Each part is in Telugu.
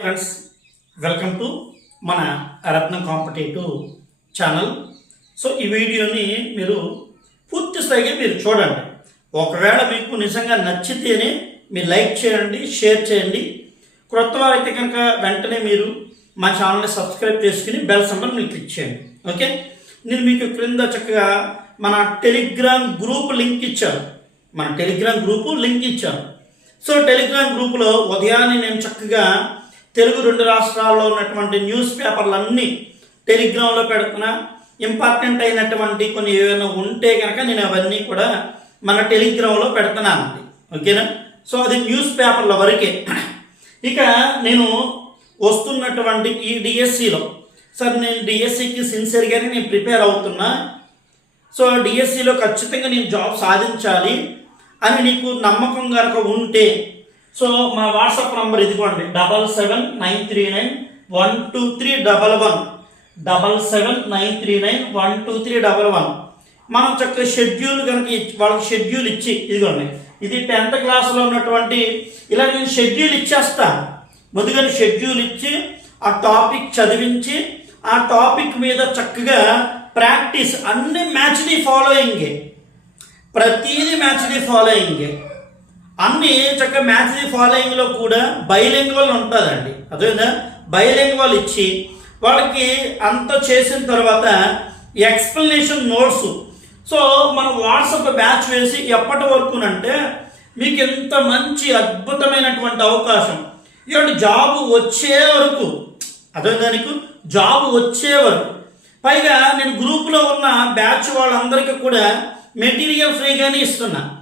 ఫ్రెండ్స్ వెల్కమ్ టు మన రత్నం కాంపిటేటివ్ ఛానల్ సో ఈ వీడియోని మీరు పూర్తి స్థాయిగా మీరు చూడండి. ఒకవేళ మీకు నిజంగా నచ్చితేనే మీరు లైక్ చేయండి షేర్ చేయండి. క్రొత్త వారైతే కనుక వెంటనే మీరు మా ఛానల్ని సబ్స్క్రైబ్ చేసుకుని బెల్ సంబర్ మీరు క్లిక్ చేయండి. ఓకే నేను మీకు క్రింద చక్కగా మన టెలిగ్రామ్ గ్రూప్ లింక్ ఇచ్చాను. మన టెలిగ్రామ్ గ్రూపు లింక్ ఇచ్చాను. సో టెలిగ్రామ్ గ్రూపులో ఉదయాన్నే నేను చక్కగా తెలుగు రెండు రాష్ట్రాల్లో ఉన్నటువంటి న్యూస్ పేపర్లన్నీ టెలిగ్రామ్లో పెడుతున్నా. ఇంపార్టెంట్ అయినటువంటి కొన్ని ఏమైనా ఉంటే కనుక నేను అవన్నీ కూడా మన టెలిగ్రామ్లో పెడుతున్నానండి. ఓకేనా? సో అది న్యూస్ పేపర్ల వరకే. ఇక నేను వస్తున్నటువంటి ఈ డిఎస్సిలో సార్ నేను డిఎస్సికి సిన్సియర్గానే నేను ప్రిపేర్ అవుతున్నా. సో డిఎస్సిలో ఖచ్చితంగా నేను జాబ్ సాధించాలి అని నీకు నమ్మకం కనుక ఉంటే సో మా వాట్సాప్ నంబర్ ఇదిగోండి double seven nine three nine one two three double one. Double seven nine three nine one two three double one. మనం చక్కగా షెడ్యూల్ కనుక ఇచ్చి- వాళ్ళకి షెడ్యూల్ ఇచ్చి ఇదిగోండి ఇది టెన్త్ క్లాస్లో ఉన్నటువంటి ఇలా నేను షెడ్యూల్ ఇచ్చేస్తా. ముందుగా షెడ్యూల్ ఇచ్చి ఆ టాపిక్ చదివించి ఆ టాపిక్ మీద చక్కగా ప్రాక్టీస్ అన్ని మ్యాచ్ది ఫాలోయింగే ప్రతీది మ్యాచ్ది ఫాలోయింగ్ అన్ని చక్కగా మ్యాచ్ ది ఫాలోయింగ్లో కూడా బైలింగ్వల్ ఉంటుందండి. అదేవిధంగా బైలింగ్వల్ ఇచ్చి వాళ్ళకి అంత చేసిన తర్వాత ఎక్స్ప్లెనేషన్ నోట్స్. సో మనం వాట్సాప్ బ్యాచ్ వేసి ఎప్పటి వరకునంటే మీకు ఎంత మంచి అద్భుతమైనటువంటి అవకాశం. ఇలాంటి జాబ్ వచ్చే వరకు. అదే దానికి జాబ్ వచ్చే వరకు. పైగా నేను గ్రూప్లో ఉన్న బ్యాచ్ వాళ్ళందరికీ కూడా మెటీరియల్ ఫ్రీగానే ఇస్తున్నా.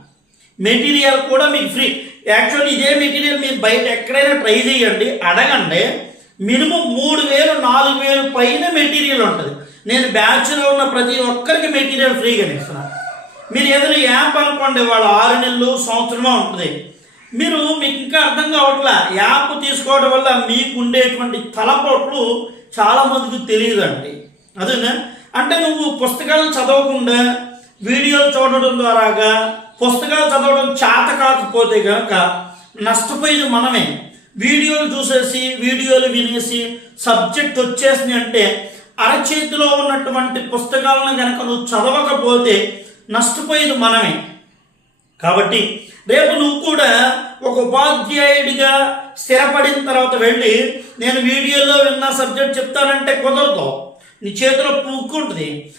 మెటీరియల్ కూడా మీకు ఫ్రీ. యాక్చువల్లీ ఇదే మెటీరియల్ మీరు బయట ఎక్కడైనా ట్రై చేయండి అడగండి. మినిమం మూడు వేలు నాలుగు వేలు పైన మెటీరియల్ ఉంటుంది. నేను బ్యాచ్లో ఉన్న ప్రతి ఒక్కరికి మెటీరియల్ ఫ్రీగానే ఇస్తున్నాను మీరు ఏదైనా యాప్ అనుకోండి వాళ్ళ ఆరు నెలలు సంవత్సరమో ఉంటుంది. మీరు మీకు ఇంకా అర్థం కావట్లా యాప్ తీసుకోవడం వల్ల మీకు ఉండేటువంటి తలపోట్లు చాలా మందికి తెలియదండి. అదేనా? అంటే నువ్వు పుస్తకాలు చదవకుండా వీడియోలు చూడడం ద్వారాగా పుస్తకాలు చదవడం చేత కాకపోతే కనుక నష్టపోయేది మనమే. వీడియోలు చూసేసి వీడియోలు వినేసి సబ్జెక్ట్ వచ్చేసింది అంటే అరచేతిలో ఉన్నటువంటి పుస్తకాలను కనుక నువ్వు చదవకపోతే నష్టపోయేది మనమే. కాబట్టి రేపు నువ్వు కూడా ఒక ఉపాధ్యాయుడిగా స్థిరపడిన తర్వాత వెళ్ళి నేను వీడియోలో విన్న సబ్జెక్ట్ చెప్తానంటే కుదరదు. నీ చేతిలో బుక్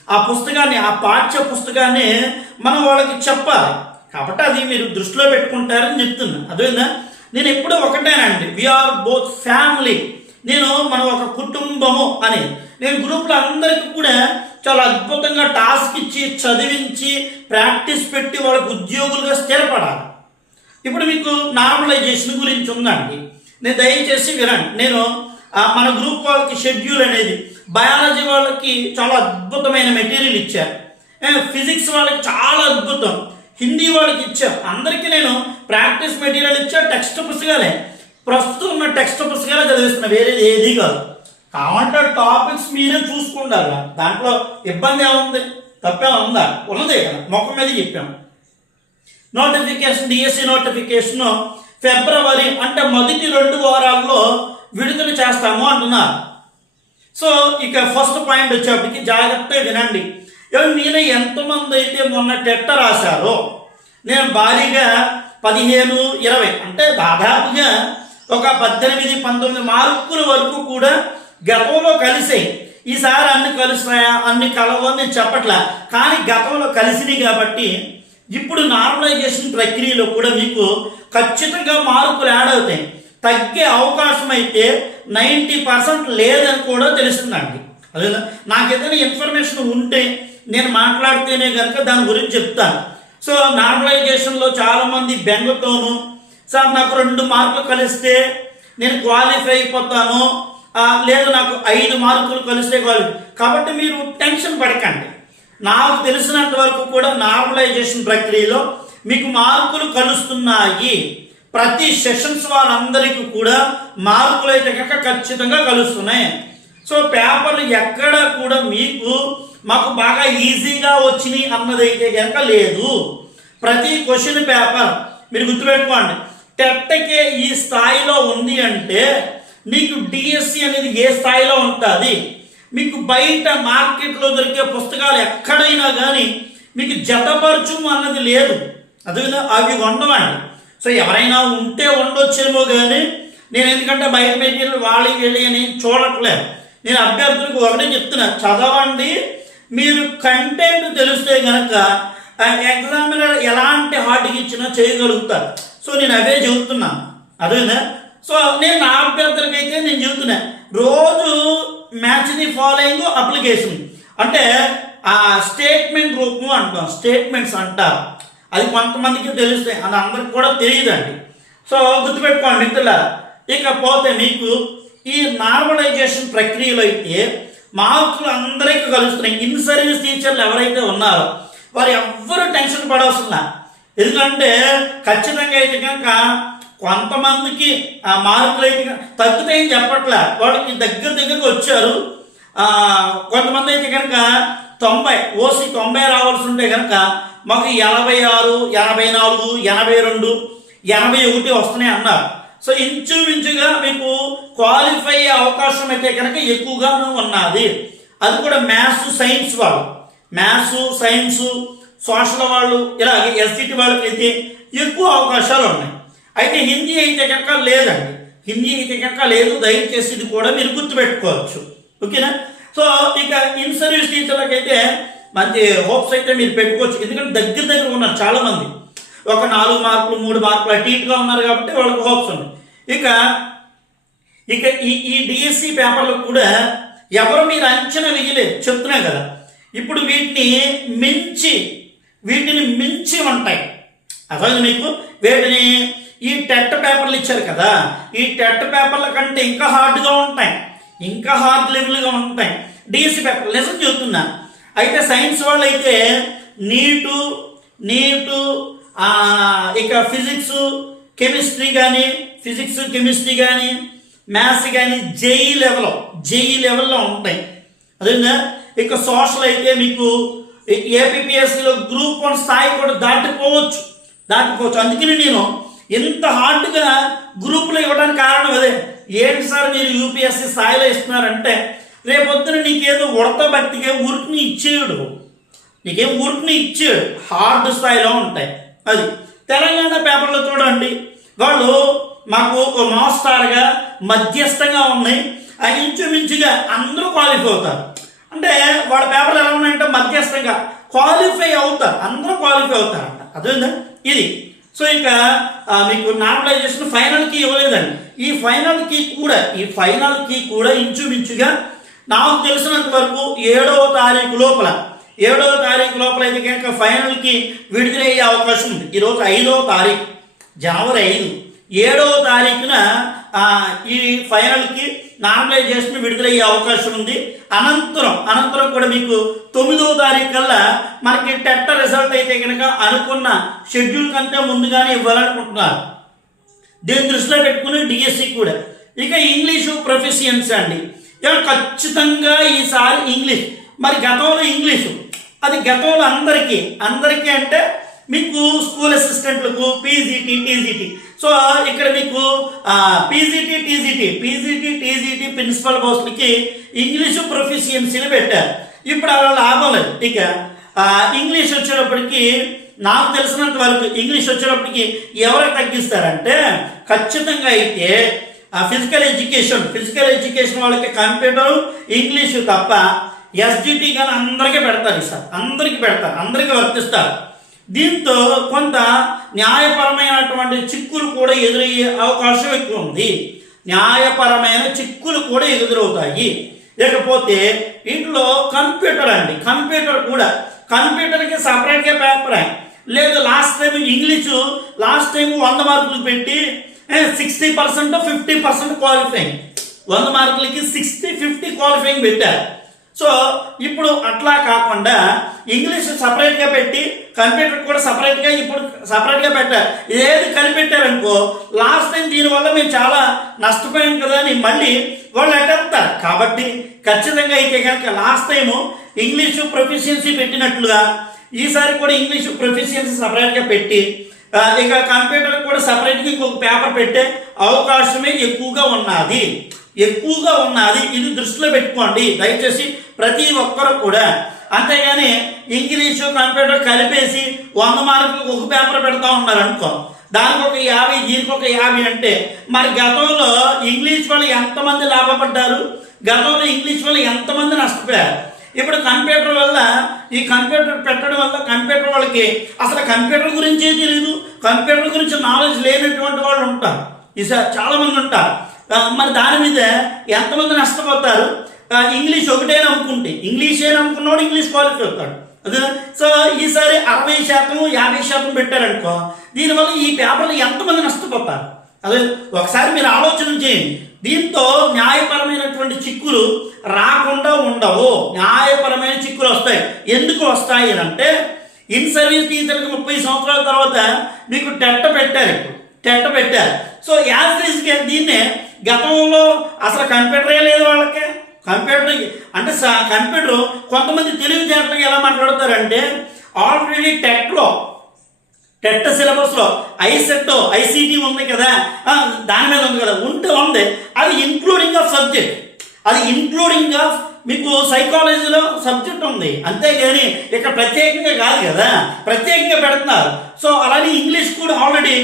ఆ పుస్తకాన్ని ఆ పాఠ్య పుస్తకాన్ని మనం వాళ్ళకి చెప్పాలి. కాబట్టి అది మీరు దృష్టిలో పెట్టుకుంటారని చెప్తున్నా. అదేనా నేను ఎప్పుడూ ఒకటేనండి. వీఆర్ బోత్ ఫ్యామిలీ నేను మనం ఒక కుటుంబము అని. నేను గ్రూప్లో అందరికీ కూడా చాలా అద్భుతంగా టాస్క్ ఇచ్చి చదివించి ప్రాక్టీస్ పెట్టి వాళ్ళకు ఉద్యోగులుగా స్థిరపడాలి. ఇప్పుడు మీకు నార్మలైజేషన్ గురించి ఉందండి. నేను దయచేసి వినండి. నేను మన గ్రూప్ వాళ్ళకి షెడ్యూల్ అనేది బయాలజీ వాళ్ళకి చాలా అద్భుతమైన మెటీరియల్ ఇచ్చారు. ఫిజిక్స్ వాళ్ళకి చాలా అద్భుతం. హిందీ వాళ్ళకి ఇచ్చాం. అందరికీ నేను ప్రాక్టీస్ మెటీరియల్ ఇచ్చా టెక్స్ట్ పుస్తకాలే. ప్రస్తుతం ఉన్న టెక్స్ట్ పుస్తకాలే చదివిస్తున్నా వేరేది ఏది కాదు. కావంటే టాపిక్స్ మీరే చూసుకుంటారు దాంట్లో ఇబ్బంది ఏముంది తప్పే ఉందా? ఉన్నదే కదా. ముఖం మీద చెప్పాము నోటిఫికేషన్ డిఎస్సి నోటిఫికేషన్ ఫిబ్రవరి అంటే మొదటి రెండు వారాల్లో విడుదల చేస్తాము అంటున్నారు. సో ఇక ఫస్ట్ పాయింట్ వచ్చేప్పటికి జాగ్రత్తగా వినండి. ఎవరు ఎంతమంది అయితే మొన్న టెట్ట రాశారో నేను భారీగా పదిహేను ఇరవై అంటే దాదాపుగా ఒక పద్దెనిమిది పంతొమ్మిది మార్కుల వరకు కూడా గతంలో కలిసాయి. ఈసారి అన్ని కలుస్తాయా అన్ని కలవని నేను చెప్పట్లా. కానీ గతంలో కలిసినాయి కాబట్టి ఇప్పుడు నార్మలైజేషన్ ప్రక్రియలో కూడా మీకు ఖచ్చితంగా మార్కులు యాడ్ అవుతాయి. తగ్గే అవకాశం అయితే నైంటీ పర్సెంట్ లేదని కూడా తెలుస్తుందండి. అదే నాకు ఏదైనా ఇన్ఫర్మేషన్ ఉంటే నేను మాట్లాడితేనే కనుక దాని గురించి చెప్తాను. సో నార్మలైజేషన్లో చాలామంది బెంగతోను సార్ నాకు రెండు మార్కులు కలిస్తే నేను క్వాలిఫై అయిపోతాను. లేదు నాకు ఐదు మార్కులు కలిస్తే క్వాలిఫై కాబట్టి మీరు టెన్షన్ పడకండి. నాకు తెలిసినంత వరకు కూడా నార్మలైజేషన్ ప్రక్రియలో మీకు మార్కులు కలుస్తున్నాయి. ప్రతి సెషన్స్ వారందరికీ కూడా మార్కులు అయితే కనుక ఖచ్చితంగా కలుస్తున్నాయి. సో పేపర్లు ఎక్కడ కూడా మీకు మాకు బాగా ఈజీగా వచ్చినాయి అన్నదైతే కనుక లేదు. ప్రతి క్వశ్చన్ పేపర్ మీరు గుర్తుపెట్టుకోండి. టెట్టకే ఈ స్థాయిలో ఉంది అంటే మీకు డిఎస్సి అనేది ఏ స్థాయిలో ఉంటుంది? మీకు బయట మార్కెట్లో దొరికే పుస్తకాలు ఎక్కడైనా కానీ మీకు జతపరచు అన్నది లేదు. అది అవి ఉండవండి. సో ఎవరైనా ఉంటే ఉండొచ్చేమో కానీ నేను ఎందుకంటే బయట మెటీరియల్ వాళ్ళు వెళ్ళి అని చూడట్లేదు. నేను అభ్యర్థులకు ఒకటే చెప్తున్నా. చదవండి మీరు కంటెంట్ తెలిస్తే కనుక ఎగ్జామినర్ ఎలాంటి హార్ట్కి ఇచ్చినా చేయగలుగుతారు. సో నేను అవే చెబుతున్నాను అదేనా సో నేను నా అభ్యర్థులకైతే నేను చెబుతున్నా. రోజు మ్యాచ్ ది ఫాలోయింగ్ అప్లికేషన్ అంటే ఆ స్టేట్మెంట్ రూపం అంటాం. స్టేట్మెంట్స్ అంటారు. అది కొంతమందికి తెలుస్తాయి. అది అందరికి కూడా తెలియదండి. సో గుర్తుపెట్టుకోండి మిత్రులారా. ఇకపోతే మీకు ఈ నార్మలైజేషన్ ప్రక్రియలో అయితే మార్కులు అందరికీ కలుస్తున్నాయి. ఇన్ సర్వీస్ టీచర్లు ఎవరైతే ఉన్నారో వారు ఎవ్వరూ టెన్షన్ పడవలసిన ఎందుకంటే ఖచ్చితంగా అయితే కనుక కొంతమందికి ఆ మార్కులు అయితే తగ్గుతాయని చెప్పట్లే. వాళ్ళకి దగ్గర దగ్గరకు వచ్చారు. కొంతమంది అయితే కనుక తొంభై ఓసి తొంభై రావాల్సి ఉంటే కనుక మాకు ఎనభై ఆరు ఎనభై నాలుగు ఎనభై రెండు ఎనభై ఒకటి వస్తున్నాయి అన్నారు. సో ఇంచుమించుగా మీకు క్వాలిఫై అయ్యే అవకాశం అయితే కనుక ఎక్కువగానే ఉన్నది. అది కూడా మ్యాథ్స్ సైన్స్ వాళ్ళు. మ్యాథ్స్ సైన్స్ సోషల్ వాళ్ళు ఇలాగే ఎస్జిటి వాళ్ళకి అయితే ఎక్కువ అవకాశాలు ఉన్నాయి. అయితే హిందీ అయితే కనుక లేదండి. హిందీ అయితే కనుక లేదు. దయచేసి ఇది కూడా మీరు గుర్తుపెట్టుకోవచ్చు. ఓకేనా? సో ఇక ఇన్ సర్వీస్ టీచర్లకైతే మంచి హోప్స్ అయితే మీరు పెట్టుకోవచ్చు. ఎందుకంటే దగ్గర దగ్గర ఉన్నారు చాలామంది. ఒక నాలుగు మార్కులు మూడు మార్కులు అటు ఇటుగా ఉన్నారు కాబట్టి వాళ్ళకి హోప్స్ ఉన్నాయి. ఇక ఇక ఈ ఈ డిఎస్సి పేపర్లు కూడా ఎవరు మీరు అంచనా వేయలేదు. చెప్తున్నా కదా ఇప్పుడు వీటిని మించి వీటిని మించి ఉంటాయి అసలు మీకు? వీటిని ఈ టెట్ పేపర్లు ఇచ్చారు కదా ఈ టెట్ పేపర్ల కంటే ఇంకా హార్డ్గా ఉంటాయి. ఇంకా హార్డ్ లెవెల్గా ఉంటాయి. డిఎస్సి పేపర్లు. నిజం చెబుతున్నా అయితే సైన్స్ వాళ్ళు అయితే నీటు నీటు ఇక ఫిజిక్స్ కెమిస్ట్రీ కానీ ఫిజిక్స్ కెమిస్ట్రీ కానీ మ్యాథ్స్ కానీ జేఈ లెవెల్లో జేఈ లెవెల్లో ఉంటాయి. అదేనా ఇక సోషల్ అయితే మీకు ఏపీపీఎస్సీలో గ్రూప్ వన్ స్థాయి కూడా దాటిపోవచ్చు. దాటిపోవచ్చు. అందుకని నేను ఎంత హార్డ్గా గ్రూపులో ఇవ్వడానికి కారణం అదే. ఏంటి సార్ మీరు యూపీఎస్సీ స్థాయిలో ఇస్తున్నారంటే రేపొద్దున నీకేదో ఉడత బట్టిగా ఉరికిని ఇచ్చేయడు. నీకేం ఉరికిని ఇచ్చాడు హార్డ్ స్థాయిలో ఉంటాయి. అది. తెలంగాణ పేపర్లో చూడండి వాళ్ళు మాకు ఒక మోస్తారుగా మధ్యస్థంగా ఉన్నాయి. ఆ ఇంచుమించుగా అందరూ క్వాలిఫై అవుతారు. అంటే వాళ్ళ పేపర్లు ఎలా ఉన్నాయంటే మధ్యస్థంగా క్వాలిఫై అవుతారు. అందరూ క్వాలిఫై అవుతారంట. అదేందా ఇది. సో ఇక మీకు నార్మలైజేషన్ ఫైనల్కి ఇవ్వలేదండి. ఈ ఫైనల్కి కూడా ఈ ఫైనల్కి కూడా ఇంచుమించుగా నాకు తెలిసినంత వరకు ఏడవ తారీఖు లోపల ఏడవ తారీఖు లోపల అయితే కనుక ఫైనల్కి విడుదలయ్యే అవకాశం ఉంది. ఈరోజు ఐదవ తారీఖు జనవరి ఐదు. ఏడవ తారీఖున ఈ ఫైనల్కి నార్మలైజేషన్ విడుదలయ్యే అవకాశం ఉంది. అనంతరం అనంతరం కూడా మీకు తొమ్మిదవ తారీఖు కల్లా మనకి టెట్ట రిజల్ట్ అయితే కనుక అనుకున్న షెడ్యూల్ కంటే ముందుగానే ఇవ్వాలనుకుంటున్నారు. దీన్ని దృష్టిలో పెట్టుకుని డిఎస్సి కూడా. ఇక ఇంగ్లీషు ప్రొఫెషియన్స్ అండి. ఇక ఖచ్చితంగా ఈసారి ఇంగ్లీష్. మరి గతంలో ఇంగ్లీషు. అది గతంలో అందరికీ అందరికీ అంటే మీకు స్కూల్ అసిస్టెంట్లకు పీజీటీ టీజీటీ. సో ఇక్కడ మీకు PGT TGT PGT TGT principal పోస్టులకి ఇంగ్లీషు ప్రొఫిషియన్సీలు పెట్టారు. ఇప్పుడు అలా లాభం లేదు. ఇక ఇంగ్లీష్ వచ్చేటప్పటికి నాకు తెలిసినంత వరకు ఇంగ్లీష్ వచ్చేటప్పటికి ఎవరికి తగ్గిస్తారంటే ఖచ్చితంగా అయితే ఫిజికల్ ఎడ్యుకేషన్ ఫిజికల్ ఎడ్యుకేషన్ వాళ్ళకి కంప్యూటర్ ఇంగ్లీషు తప్ప ఎస్జిటి కానీ అందరికీ పెడతారు సార్. అందరికీ పెడతారు. అందరికీ వర్తిస్తారు. దీంతో కొంత న్యాయపరమైనటువంటి చిక్కులు కూడా ఎదురయ్యే అవకాశం ఎక్కువ ఉంది. న్యాయపరమైన చిక్కులు కూడా ఎదురవుతాయి. లేకపోతే ఇంట్లో కంప్యూటర్ అండి. కంప్యూటర్ కూడా. కంప్యూటర్కి సపరేట్గా పేపర్ లేదు last time English last time వంద మార్కులు పెట్టి sixty percent fifty percent qualifying. వంద మార్కులకి సిక్స్టీ ఫిఫ్టీ క్వాలిఫైయింగ్ పెట్టారు. సో ఇప్పుడు అట్లా కాకుండా ఇంగ్లీష్ సపరేట్గా పెట్టి కంప్యూటర్ కూడా సపరేట్గా ఇప్పుడు సపరేట్గా పెట్టారు ఏది కనిపెట్టారనుకో లాస్ట్ టైం దీనివల్ల మేము చాలా నష్టపోయాం కదా అని మళ్ళీ వాళ్ళు అటెత్తారు కాబట్టి ఖచ్చితంగా అయితే కనుక లాస్ట్ టైము ఇంగ్లీషు ప్రొఫిషియన్సీ పెట్టినట్లుగా ఈసారి కూడా ఇంగ్లీషు ప్రొఫిషియన్సీ సపరేట్గా పెట్టి ఇక కంప్యూటర్ కూడా సపరేట్గా ఇంకొక పేపర్ పెట్టే అవకాశమే ఎక్కువగా ఉన్నది. ఎక్కువగా ఉన్నది. ఇది దృష్టిలో పెట్టుకోండి. దయచేసి ప్రతి ఒక్కరు కూడా. అంతేగాని ఇంగ్లీషు కంప్యూటర్ కలిపేసి వంద మార్కులకు ఒక పేపర్ పెడతా ఉన్నారు అనుకో దానికి ఒక యాభై దీనికి ఒక యాభై అంటే మరి గతంలో ఇంగ్లీష్ వాళ్ళు ఎంతమంది లాభపడ్డారు? గతంలో ఇంగ్లీష్ వాళ్ళు ఎంతమంది నష్టపోయారు? ఇప్పుడు కంప్యూటర్ వల్ల ఈ కంప్యూటర్ పెట్టడం వల్ల కంప్యూటర్ వాళ్ళకి అసలు కంప్యూటర్ గురించే తెలియదు కంప్యూటర్ గురించి నాలెడ్జ్ లేనటువంటి వాళ్ళు ఉంటారు. ఈసారి చాలామంది ఉంటారు. మరి దాని మీద ఎంతమంది నష్టపోతారు? ఇంగ్లీష్ ఒకటే నమ్ముకుంటే. ఇంగ్లీషే నమ్ముకున్నాడు ఇంగ్లీష్ క్వాలిఫై అవుతాడు. అదే? సో ఈసారి అరవై శాతం యాభై శాతం పెట్టారనుకో దీనివల్ల ఈ పేపర్లు ఎంతమంది నష్టపోతారు? అదే? ఒకసారి మీరు ఆలోచన చేయండి. దీంతో న్యాయపరమైనటువంటి చిక్కులు రాకుండా ఉండవు. న్యాయపరమైన చిక్కులు వస్తాయి. ఎందుకు వస్తాయి అంటే ఇన్ సర్వీస్ టీచర్కి ముప్పై సంవత్సరాల తర్వాత మీకు టెట్ట పెట్టారు ఇప్పుడు. టెట్ట పెట్టారు. సో యాజ్ దీన్నే గతంలో అసలు కంప్యూటరే లేదు వాళ్ళకి. కంప్యూటర్ అంటే స- కంప్యూటర్ కొంతమంది తెలివితేటలకు ఎలా మాట్లాడతారంటే ఆల్రెడీ టెట్లో టెట్ సిలబస్లో ఐసెట్ ఐసీటీ ఉంది కదా. దాని మీద ఉంది కదా. ఉంటే ఉంది. అది ఇంక్లూడింగ్ ఆఫ్ సబ్జెక్ట్ అది ఇంక్లూడింగ్ ఆఫ్ మీకు సైకాలజీలో సబ్జెక్ట్ ఉంది. అంతేగాని ఇక్కడ ప్రత్యేకంగా కాదు కదా. ప్రత్యేకంగా పెడుతున్నారు. సో అలానే ఇంగ్లీష్ కూడా ఆల్రెడీ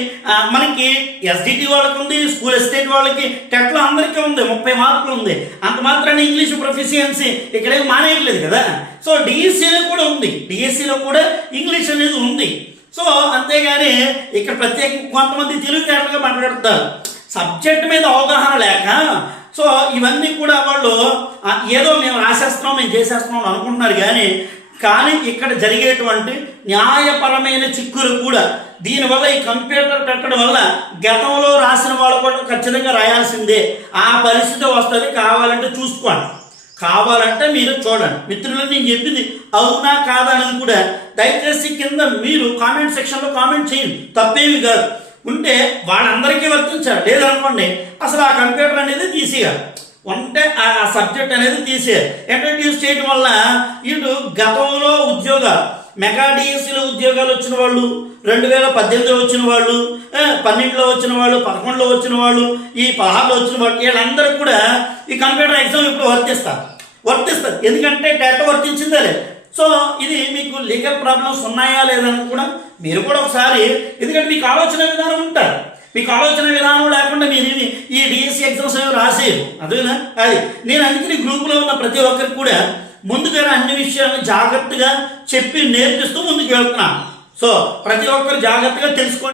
మనకి ఎస్డిటి వాళ్ళకి ఉంది స్కూల్ ఎస్టేట్ వాళ్ళకి టెట్లో అందరికీ ఉంది. ముప్పై మార్కులు ఉంది. అంత మాత్రాన్ని ఇంగ్లీష్ ప్రొఫిషియన్సీ ఇక్కడ మానేయట్లేదు కదా. సో డిఎస్సిలో కూడా ఉంది. డిఎస్సిలో కూడా ఇంగ్లీష్ అనేది ఉంది. సో అంతేగాని ఇక్కడ ప్రత్యేక కొంతమంది తెలివితేటలుగా మాట్లాడతారు సబ్జెక్ట్ మీద అవగాహన లేక సో ఇవన్నీ కూడా వాళ్ళు ఏదో మేము రాసేస్తున్నాం మేము చేసేస్తున్నాం అనుకుంటున్నారు కానీ కానీ ఇక్కడ జరిగేటువంటి న్యాయపరమైన చిక్కులు కూడా దీనివల్ల ఈ కంప్యూటర్ పెట్టడం వల్ల గతంలో రాసిన వాళ్ళు కూడా ఖచ్చితంగా రాయాల్సిందే. ఆ పరిస్థితి వస్తుంది కావాలంటే చూసుకోండి. కావాలంటే మీరు చూడండి. మిత్రులు నేను చెప్పింది అవునా కాదా అనేది కూడా దయచేసి కింద మీరు కామెంట్ సెక్షన్లో కామెంట్ చేయండి. తప్పేమి కాదు. ఉంటే వాళ్ళందరికీ వర్తించాలి. లేదనుకోండి అసలు ఆ కంప్యూటర్ అనేది తీసేయాలి. ఉంటే ఆ సబ్జెక్ట్ అనేది తీసేయాలి. ఇంట్రడ్యూస్ చేయడం వల్ల ఇటు గతంలో ఉద్యోగాలు మెగా డిఎస్సీలో ఉద్యోగాలు వచ్చిన వాళ్ళు రెండు వేల పద్దెనిమిదిలో వచ్చిన వాళ్ళు పన్నెండులో వచ్చిన వాళ్ళు పదకొండులో వచ్చిన వాళ్ళు ఈ పదహారులో వచ్చిన వాళ్ళు వీళ్ళందరికీ కూడా ఈ కంప్యూటర్ ఎగ్జామ్ ఇప్పుడు వర్తిస్తారు. వర్తిస్తారు. ఎందుకంటే డేటా వర్తించిందే లేదు. సో ఇది మీకు లీగల్ ప్రాబ్లమ్స్ ఉన్నాయా లేదని కూడా మీరు కూడా ఒకసారి ఎందుకంటే మీకు ఆలోచన విధానం ఉంటారు. మీకు ఆలోచన విధానం లేకుండా మీరు ఈ డిఎస్సి ఎగ్జామ్స్ ఏమి రాసేయరు. అదేనా అది. నేను అందుకని గ్రూపులో ఉన్న ప్రతి ఒక్కరికి కూడా ముందుగానే అన్ని విషయాలను జాగ్రత్తగా చెప్పి నేర్పిస్తూ ముందుకు వెళ్తున్నాను. సో ప్రతి ఒక్కరు జాగ్రత్తగా తెలుసుకోండి